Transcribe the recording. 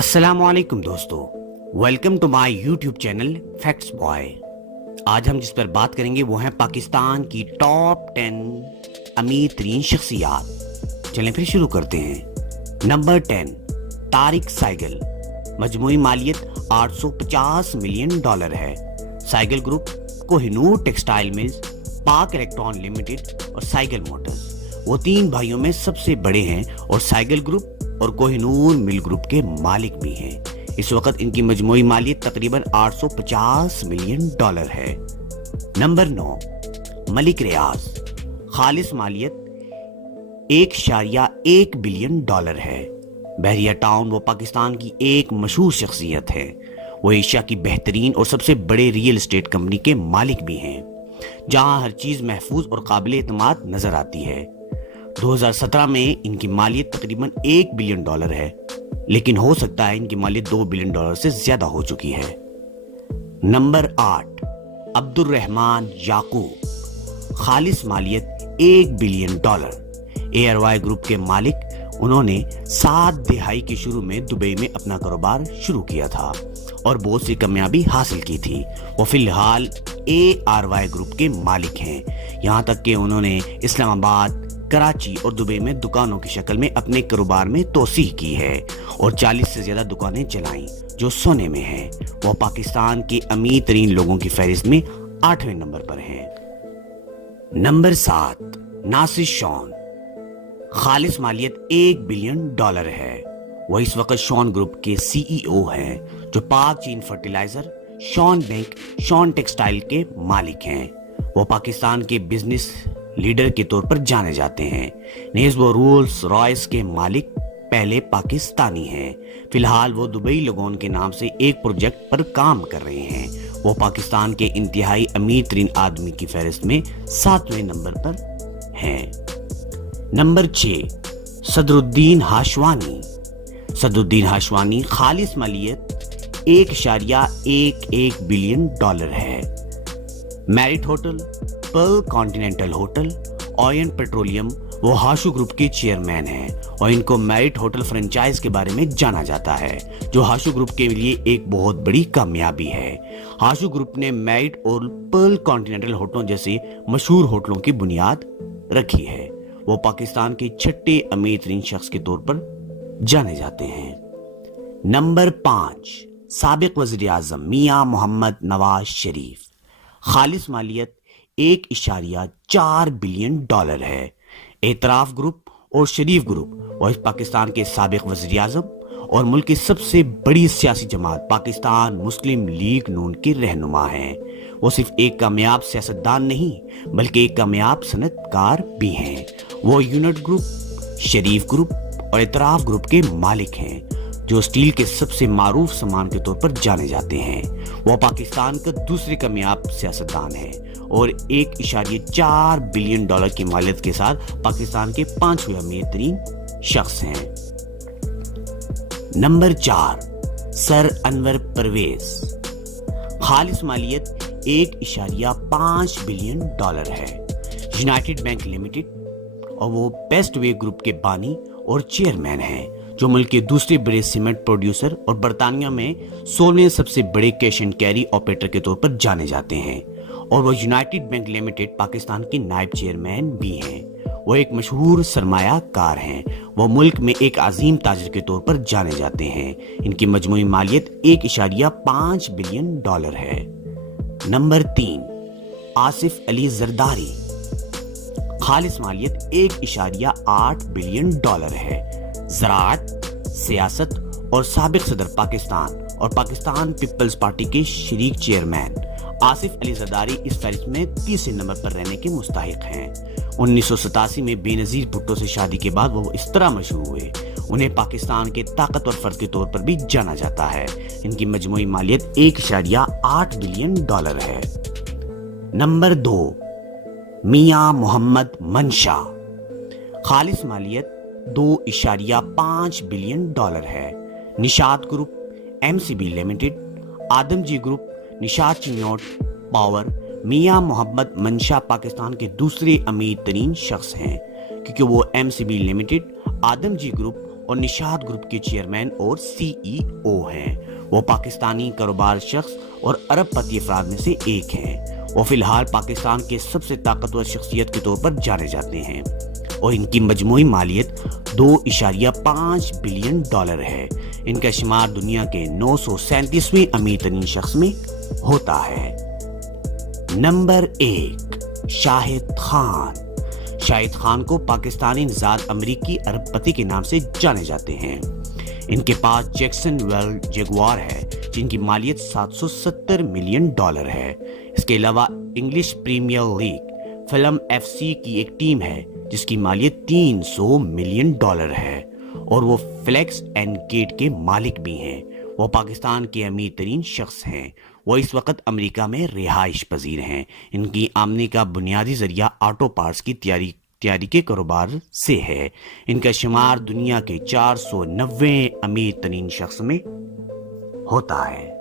السلام علیکم دوستو، welcome to my YouTube channel Facts Boy. آج ہم جس پر بات کریں گے وہ ہیں پاکستان کی ٹاپ 10 امیر ترین شخصیات۔ چلیں پھر شروع کرتے ہیں۔ نمبر 10، طارق سائگل۔ مجموعی مالیت $850 ملین ہے۔ سائگل group, Koh Noor textile mills, پاک الیکٹران لمیٹڈ اور سائگل موٹرز، وہ تین بھائیوں میں سب سے بڑے ہیں اور سائگل گروپ اور کوہ نور مل گروپ کے مالک بھی ہیں۔ اس وقت ان کی مجموعی مالیت تقریباً $850 ملین ہے۔ نمبر 9، ملک ریاض۔ خالص مالیت $1.1 بلین ہے۔ بحریہ ٹاؤن، وہ پاکستان کی ایک مشہور شخصیت ہے۔ وہ ایشیا کی بہترین اور سب سے بڑے ریئل اسٹیٹ کمپنی کے مالک بھی ہیں، جہاں ہر چیز محفوظ اور قابل اعتماد نظر آتی ہے۔ 2017 میں ان کی مالیت تقریباً $1 بلین ہے، لیکن ہو سکتا ہے ان کی مالیت $2 بلین سے زیادہ ہو چکی ہے۔ نمبر 8، عبد الرحمان یعقوب۔ خالص مالیت $1 بلین۔ ایئر وائی گروپ کے مالک، انہوں نے 7 دہائی کے شروع میں دبئی میں اپنا کاروبار شروع کیا تھا اور بہت سی کامیابی حاصل کی تھی۔ وہ فی الحال ARY گروپ کے مالک ہیں، یہاں تک کہ انہوں نے اسلام آباد، کراچی اور دبئی میں دکانوں کی شکل میں اپنے کاروبار میں توسیع کی ہے اور 40 سے زیادہ دکانیں چلائیں جو سونے میں ہیں۔ وہ پاکستان کے امیر ترین لوگوں کی فہرست میں 8ویں نمبر پر ہیں۔ نمبر 7، ناصر شون۔ خالص مالیت $1 بلین ہے۔ وہ اس وقت شون گروپ کے CEO ہیں، جو پاک چین فرٹیلائزر، شون بینک، شون ٹیکسٹائل کے مالک ہیں۔ وہ پاکستان کے بزنس لیڈر کے طور پر جانے جاتے ہیں۔ نیز وہ رولز رائس کے مالک پہلے پاکستانی ہیں۔ فی الحال وہ دبئی لگون کے نام سے ایک پروجیکٹ پر کام کر رہے ہیں۔ وہ پاکستان کے انتہائی امیر ترین آدمی کی فہرست میں 7ویں نمبر پر ہیں۔ نمبر 6، صدر الدین ہاشوانی۔ صدر الدین ہاشوانی۔ خالص مالیت $1.11 بلین ہے۔ Merit hotel, Pearl continental hotel, آئین پیٹرولیم، وہ ہاشو گروپ کے چیئرمین ہیں اور ان کو میرٹ ہوٹل فرنچائز کے بارے میں جانا جاتا ہے، جو ہاشو گروپ کے لیے ایک بہت بڑی کامیابی ہے۔ ہاشو گروپ نے میرٹ اور پرل کانٹیننٹل ہوٹلوں جیسے مشہور ہوٹلوں کی بنیاد رکھی ہے۔ وہ پاکستان کے 6 امیر ترین شخص کے طور پر جانے جاتے ہیں۔ نمبر 5، سابق وزیر اعظم میاں محمد نواز شریف۔ خالص مالیت $1.4 بلین ہے۔ اعتراف گروپ اور شریف گروپ، وہ پاکستان کے سابق وزیر اعظم اور ملک کی سب سے بڑی سیاسی جماعت پاکستان مسلم لیگ نون کے رہنما ہیں۔ وہ صرف ایک کامیاب سیاستدان نہیں بلکہ ایک کامیاب صنعت کار بھی ہیں۔ وہ یونٹ گروپ، شریف گروپ اور اعتراف گروپ کے مالک ہیں، جو اسٹیل کے سب سے معروف سامان کے طور پر جانے جاتے ہیں۔ وہ پاکستان کا دوسرے کامیاب سیاستدان ہے اور $1.4 بلین کی مالیت کے ساتھ پاکستان کے 5ویں امیر ترین شخص ہیں۔ نمبر 4، سر انور پرویز۔ خالص مالیت $1.5 بلین ہے۔ یونائٹڈ بینک لمیٹڈ، اور وہ بیسٹ وے گروپ کے بانی اور چیئرمین ہیں، جو ملک کے دوسرے بڑے سیمنٹ پروڈیوسر اور برطانیہ میں 16ویں سب سے بڑے کیش اینڈ کیری آپریٹر کے طور پر جانے جاتے ہیں، اور وہ یونائٹڈ بینک لمیٹڈ پاکستان کے نائب چیئرمین بھی ہیں۔ وہ ایک مشہور سرمایہ کار ہیں۔ وہ ملک میں ایک عظیم تاجر کے طور پر جانے جاتے ہیں۔ ان کی مجموعی مالیت $1.5 بلین ہے۔ نمبر 3، آصف علی زرداری۔ خالص مالیت $1.8 بلین ہے۔ زراعت، سیاست اور سابق صدر پاکستان اور پاکستان پیپلز پارٹی کے شریک چیئرمین آصف علی زرداری اس فہرست میں 30ویں نمبر پر رہنے کے مستحق ہیں۔ 1987 میں بے نظیر بھٹو سے شادی کے بعد وہ اس طرح مشہور ہوئے، انہیں پاکستان کے طاقتور فرد کے طور پر بھی جانا جاتا ہے۔ ان کی مجموعی مالیت $1.8 بلین ہے۔ نمبر 2، میاں محمد منشا۔ خالص مالیت $2.5 بلین ہے۔ نشاط گروپ، MCB لمیٹڈ، آدم جی گروپ، نشاط چنیوٹ پاور۔ میاں محمد منشا پاکستان کے دوسرے امیر ترین شخص ہیں، کیونکہ وہ MCB لمیٹڈ، آدم جی گروپ اور نشاد گروپ کے چیئرمین اور سی ای او ہیں۔ وہ پاکستانی کاروبار شخص اور ارب پتی افراد میں سے ایک ہیں۔ وہ فی الحال پاکستان کے سب سے طاقتور شخصیت کے طور پر جانے جاتے ہیں اور ان کی مجموعی مالیت $2.5 بلین ہے۔ ان کا شمار دنیا کے 937ویں امیر ترین شخص میں ہوتا ہے۔ نمبر 1، شاہد خان۔ شاہد خان کو پاکستانی نژاد امریکی ارب پتی کے نام سے جانے جاتے ہیں۔ ان کے پاس جیکسن ویل جیگوار ہے جن کی مالیت $770 ملین ہے۔ اس کے علاوہ English Premier League Fulham F C کی ایک ٹیم ہے جس کی مالیت $300 ملین ہے اور وہ فلیکس اینڈ گیٹ کے مالک بھی ہیں۔ وہ پاکستان کے امیر ترین شخص ہیں۔ وہ اس وقت امریکہ میں رہائش پذیر ہیں۔ ان کی آمدنی کا بنیادی ذریعہ آٹو پارٹس کی تیاری کے کاروبار سے ہے۔ ان کا شمار دنیا کے 490 امیر ترین شخص میں ہوتا ہے۔